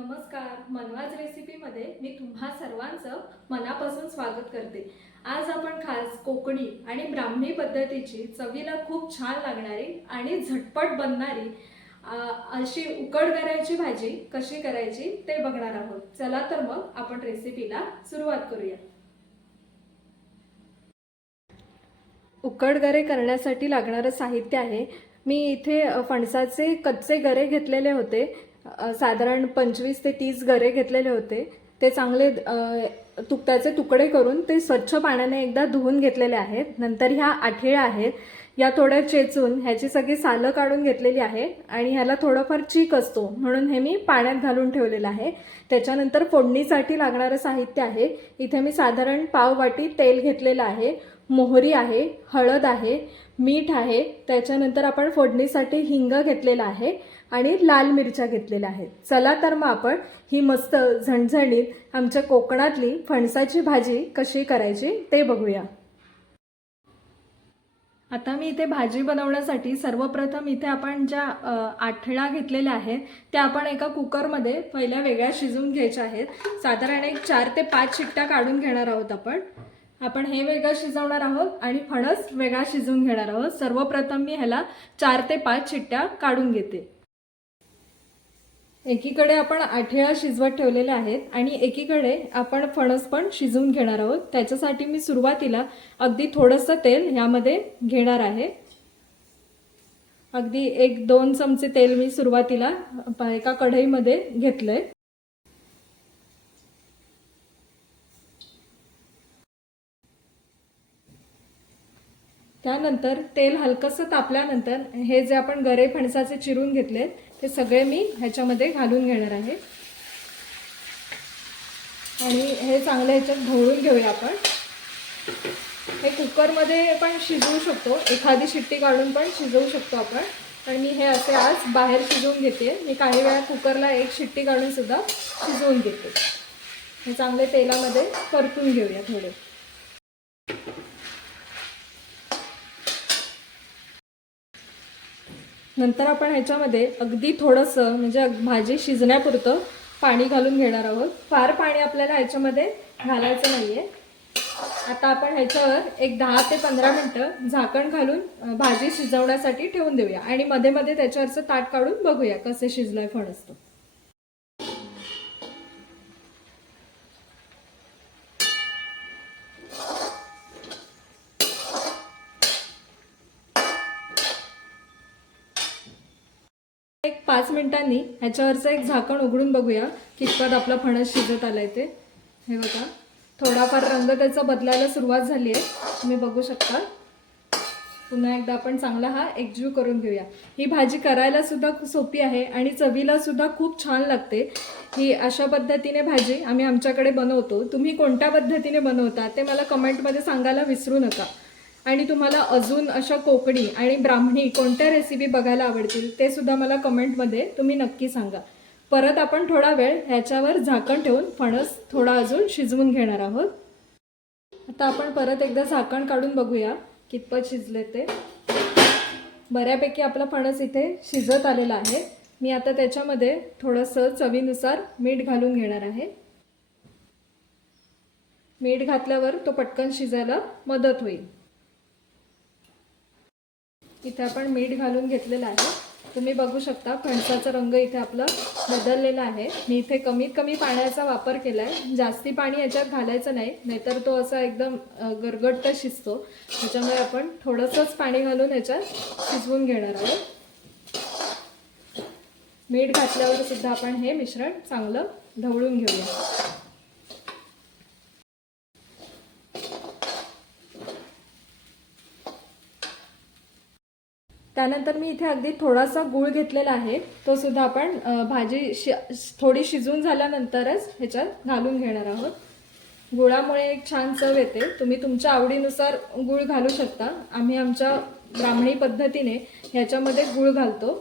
नमस्कार, मनवाज रेसिपीमध्ये मी तुम्हा सर्वांचं मनापासून स्वागत करते। आज आपण खास कोकणी आणि ब्राह्मणी पद्धतीची चवीला खूप छान लागणारी आणि झटपट बनणारी अशी उकडगऱ्याची भाजी कशी करायची ते बघणार आहोत। चला तर मग आपण रेसिपीला सुरुवात करूया। उकडगरे करण्यासाठी लागणारे साहित्य आहे। मी इथे फणसाचे कच्चे गरे घेतलेले होते। साधारण 25 ते 30 गरे घेतलेले होते। ते चांगले त्याचे तुकडे करून ते स्वच्छ पाण्याने एकदा धुवून घेतलेले आहेत। नंतर ह्या आठेळ्या आहेत, या थोड्या चेचून ह्याची सगळी सालं काढून घेतलेली आहे आणि ह्याला थोडाफार चीक असतो म्हणून हे मी पाण्यात घालून ठेवलेलं आहे। त्याच्यानंतर फोडणीसाठी लागणारे साहित्य आहे। इथे मी साधारण पाव वाटी तेल घेतलेलं आहे, मोहरी आहे, हळद आहे, मीठ आहे, त्याच्यानंतर आपण फोडणीसाठी हिंग घेतलेला आहे आणि लाल मिरच्या घेतलेल्या आहेत। चला तर मग आपण ही मस्त झणझणीत आमच्या कोकणातली फणसाची भाजी कशी करायची ते बघूया। आता मी इथे भाजी बनवण्यासाठी सर्वप्रथम इथे आपण ज्या आठळ्या घेतलेल्या आहेत त्या आपण एका कुकरमध्ये पहिल्या वेगळ्या शिजवून घ्यायच्या आहेत। साधारण एक 4 ते 5 शिट्ट्या काढून घेणार आहोत। आपण हे वेगळं शिजवणार आहोत आणि फणस वेगळा शिजवून घेणार आहोत। सर्वप्रथम मी ह्याला 4 ते 5 शिट्ट्या काढून घेते। एकीकडे आपण आठळ्या शिजवत ठेवलेल्या आहेत आणि एकीकडे आपण फणस पण शिजवून घेणार आहोत। त्याच्यासाठी मी सुरुवातीला अगदी थोडंसं तेल यामध्ये घेणार आहे। अगदी 1-2 चमचे तेल मी सुरुवातीला एका कढईमध्ये घेतलंय। त्यानंतर तेल हलकसं तापल्यानंतर हे जे आपण गरे फणसाचे चिरून घेतले ते सगळे मी ह्याच्यामध्ये घालून घेणार आहे आणि हे चांगले ह्याच्यात ढवळून घेऊया। आपण हे कुकरमध्ये पण शिजवू शकतो, एखादी शिट्टी काढून पण शिजवू शकतो आपण, पण मी हे असे आज बाहेर शिजवून घेते। मी काही वेळा कुकरला एक शिट्टी काढून सुद्धा शिजवून घेते। हे चांगले तेलामध्ये परतून घेऊया थोडे। नंतर आपण ह्याच्यामध्ये अगदी थोडंसं म्हणजे भाजी शिजण्यापुरतं पाणी घालून घेणार आहोत। फार पाणी आपल्याला ह्याच्यामध्ये घालायचं नाहीये। आता आपण ह्याच्यावर एक 10 ते 15 मिनिटं झाकण घालून भाजी शिजवण्यासाठी ठेवून देऊया आणि मध्ये मध्ये त्याच्यावरचं ताट काढून बघूया कसे शिजलाय फणस तो। एक 5 मिनिटांनी ह्याच्यावरचं एक झाकण उघडून बघूया कितपत आपला फणस शिजत आलाय ते। हे बघा, थोडाफार रंग त्याचा बदलायला सुरुवात झाली आहे, तुम्ही बघू शकता। पुन्हा एकदा आपण चांगला हा एकजीव करून घेऊया। ही भाजी करायला सुद्धा खूप सोपी आहे आणि चवीला सुद्धा खूप छान लागते। ही अशा पद्धतीने भाजी आम्ही आमच्याकडे बनवतो। तुम्ही कोणत्या पद्धतीने बनवता ते मला कमेंटमध्ये सांगायला विसरू नका। आणि तुम्हाला अजून अशा कोकणी आणि ब्राह्मणी कोणत्या रेसिपी बघायला आवडतील ते सुद्धा मला कमेंटमध्ये तुम्ही नक्की सांगा। परत आपण थोडा वेळ ह्याच्यावर झाकण ठेवून फणस थोडा अजून शिजवून घेणार आहोत। आता आपण परत एकदा झाकण काढून बघूया कितपत शिजले ते। बऱ्यापैकी आपला फणस इथे शिजत आलेला आहे। मी आता त्याच्यामध्ये थोडंसं चवीनुसार मीठ घालून घेणार आहे। मीठ घातल्यावर तो पटकन शिजायला मदत होईल। इथे आपण मीठ घालून घेतलेलं आहे। तुम्ही बघू शकता फणसाचा रंग इथे आपला बदललेला आहे। मी इथे कमीत कमी पाण्याचा वापर केलाय, जास्ती पाणी याच्यात घालायचं नाही, नाहीतर तो असा एकदम गरगट्ट शिजतो। त्याच्यामुळे आपण थोडंसंच पाणी घालून याच्यात शिजवून घेणार आहोत। मीठ घातल्यावर सुद्धा आपण हे मिश्रण चांगलं ढवळून घेऊया। त्यानंतर मी इथे अगदी थोडासा गूळ घेतलेला आहे, तो सुद्धा आपण भाजी थोडी शिजवून झाल्यानंतरच ह्याच्यात घालून घेणार आहोत। गुळामुळे एक छान चव येते। तुम्ही तुमच्या आवडीनुसार गूळ घालू शकता। आम्ही आमच्या ब्राह्मणी पद्धतीने ह्याच्यामध्ये गूळ घालतो,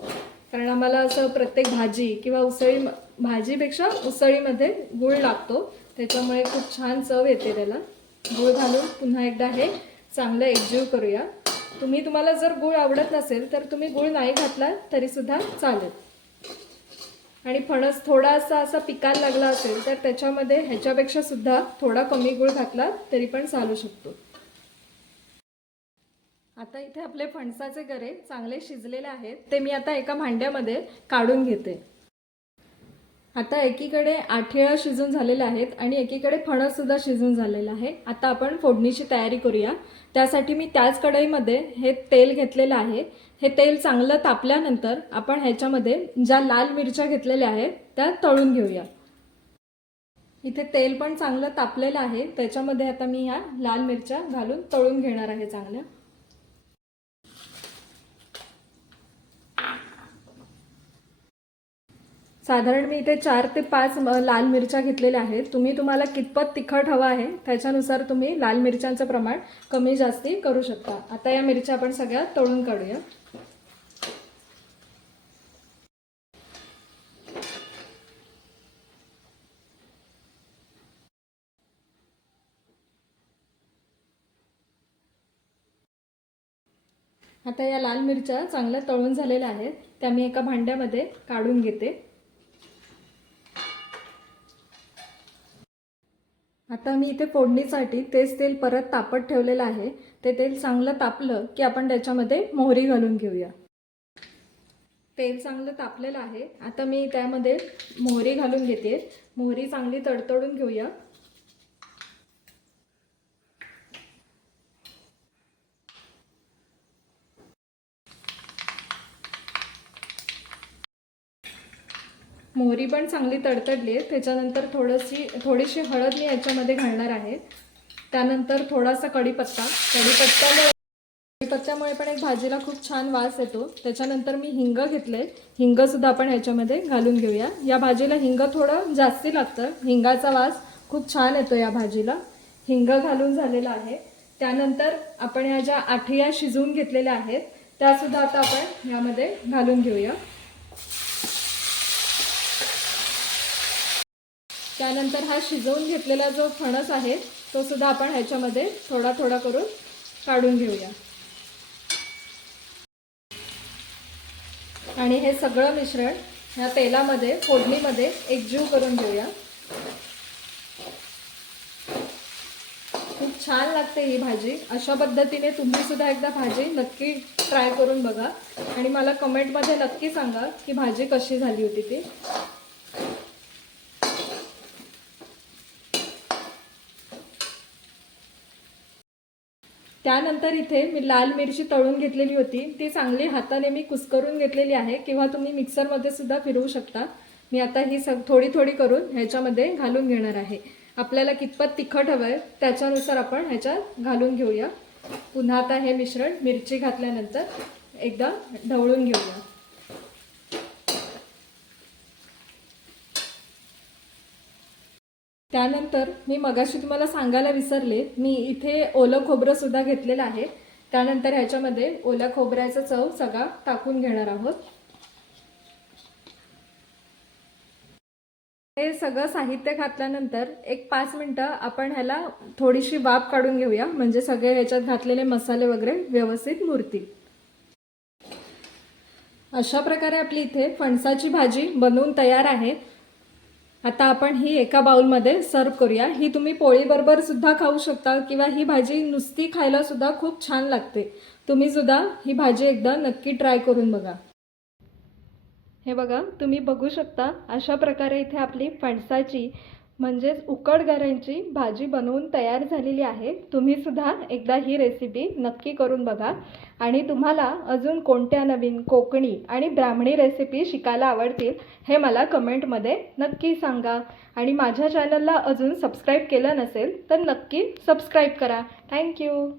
कारण आम्हाला असं प्रत्येक भाजी किंवा भाजीपेक्षा उसळीमध्ये गूळ लागतो, त्याच्यामुळे खूप छान चव येते त्याला। गूळ घालून पुन्हा एकदा हे चांगलं एकजीव करूया। तुम्हाला जर गूळ आवडत नसेल तर तुम्ही गूळ नाही घातला तरी सुद्धा चालेल। आणि फणस थोडासा असा पिकायला लागला असेल तर त्याच्यामध्ये ह्याच्यापेक्षा सुद्धा थोडा कमी गूळ घातला तरी पण चालू शकतो। आता इथे आपले फणसाचे गरे चांगले शिजलेले आहेत, ते मी आता एका भांड्यामध्ये काढून घेते। आता एकीकडे आठेळा शिजून झालेले आहेत आणि एकीकडे फणस सुद्धा शिजून झालेला आहे। आता आपण फोडणीची तयारी करूया। त्यासाठी मी त्याच कढईमध्ये हे तेल घेतलेलं आहे। हे तेल चांगलं तापल्यानंतर आपण ह्याच्यामध्ये ज्या लाल मिरच्या घेतलेल्या आहेत त्या तळून घेऊया। इथे तेल पण चांगलं तापलेलं आहे, त्याच्यामध्ये आता मी ह्या लाल मिरच्या घालून तळून घेणार आहे चांगल्या। साधारण मी इथे 4 ते 5 लाल मिरच्या घेतलेल्या आहेत। तुम्हाला कितपत तिखट हवा आहे त्याच्यानुसार तुम्ही लाल मिरच्यांचं प्रमाण कमी जास्ती करू शकता। आता या मिरच्या आपण सगळ्या तळून काढूया। आता या लाल मिरच्या चांगल्या तळून झालेल्या आहेत, त्या मी एका भांड्यामध्ये काढून घेते। आता मी इथे फोडणीसाठी तेच तेल परत तापत ठेवलेलं आहे। ते तेल चांगलं तापलं की आपण त्याच्यामध्ये मोहरी घालून घेऊया। तेल चांगलं तापलेलं आहे, आता मी त्यामध्ये मोहरी घालून घेते। मोहरी चांगली तडतडून घेऊया। मोहरी पण चांगली तडतडली आहे, त्याच्यानंतर थोडीशी हळद मी याच्यामध्ये घालणार आहे। त्यानंतर थोडासा कढीपत्ता। कढीपत्त्यामुळे पण एक भाजीला खूप छान वास येतो। त्याच्यानंतर मी हिंग घेतले, हिंग सुद्धा आपण ह्याच्यामध्ये घालून घेऊया। या भाजीला हिंग थोडं जास्ती लागतं, हिंगाचा वास खूप छान येतो या भाजीला। हिंग घालून झालेला आहे। त्यानंतर आपण या ज्या आठिया शिजवून घेतलेल्या आहेत त्या सुद्धा आता आपण यामध्ये घालून घेऊया। त्यानंतर हा शिजवून घेतलेला जो फणस आहे तो सुद्धा आपण ह्याच्यामध्ये थोडा थोडा करून काढून घेऊया। आणि हे सगळं मिश्रण ह्या तेलामध्ये फोडणीमध्ये एकजीव करून घेऊया। खूप छान लागते ही भाजी। अशा पद्धतीने तुम्ही सुद्धा एकदा भाजी नक्की ट्राय करून बघा आणि मला कमेंटमध्ये नक्की सांगा की भाजी कशी झाली होती ती। त्यानंतर इथे मी लाल मिरची तळून घेतलेली होती, ती चांगली हाताने मी कुस्करून घेतलेली आहे किंवा तुम्ही मिक्सरमध्ये सुद्धा फिरवू शकता। मी आता ही थोडी थोडी करून ह्याच्यामध्ये घालून घेणार आहे। आपल्याला कितपत तिखट हवं आहे त्याच्यानुसार आपण ह्याच्यात घालून घेऊया। पुन्हा आता हे मिश्रण मिरची घातल्यानंतर एकदा ढवळून घेऊया। त्यानंतर मी मगाशी तुम्हाला सांगायला विसरले, मी इथे ओलं खोबरं सुद्धा घेतलेलं आहे। त्यानंतर ह्याच्यामध्ये ओल्या खोबऱ्याचा चव सगळा टाकून घेणार आहोत। हे सगळं साहित्य घातल्यानंतर एक 5 मिनिटं आपण ह्याला थोडीशी वाफ काढून घेऊया, म्हणजे सगळे ह्याच्यात घातलेले मसाले वगैरे व्यवस्थित मुरतील। अशा प्रकारे आपली इथे फणसाची भाजी बनवून तयार आहे। आता आपण ही एका बाउलमध्ये सर्व करूया। ही तुम्ही पोळीबरोबर सुद्धा खाऊ शकता किंवा ही भाजी नुसती खायला सुद्धा खूप छान लागते। तुम्ही सुद्धा ही भाजी एकदा नक्की ट्राय करून बघा। हे बघा, तुम्ही बघू शकता अशा प्रकारे इथे आपली फणसाची म्हणजेच उकड गऱ्यांची भाजी बनवून तयार झालेली आहे। तुम्ही सुद्धा एकदा ही रेसिपी नक्की करून बघा आणि तुम्हाला अजून कोणत्या नवीन कोकणी आणि ब्राह्मणी रेसिपी शिकायला आवडतील हे मला कमेंटमध्ये नक्की सांगा। आणि माझ्या चॅनलला अजून सबस्क्राईब केलं नसेल तर नक्की सबस्क्राईब करा। थँक्यू।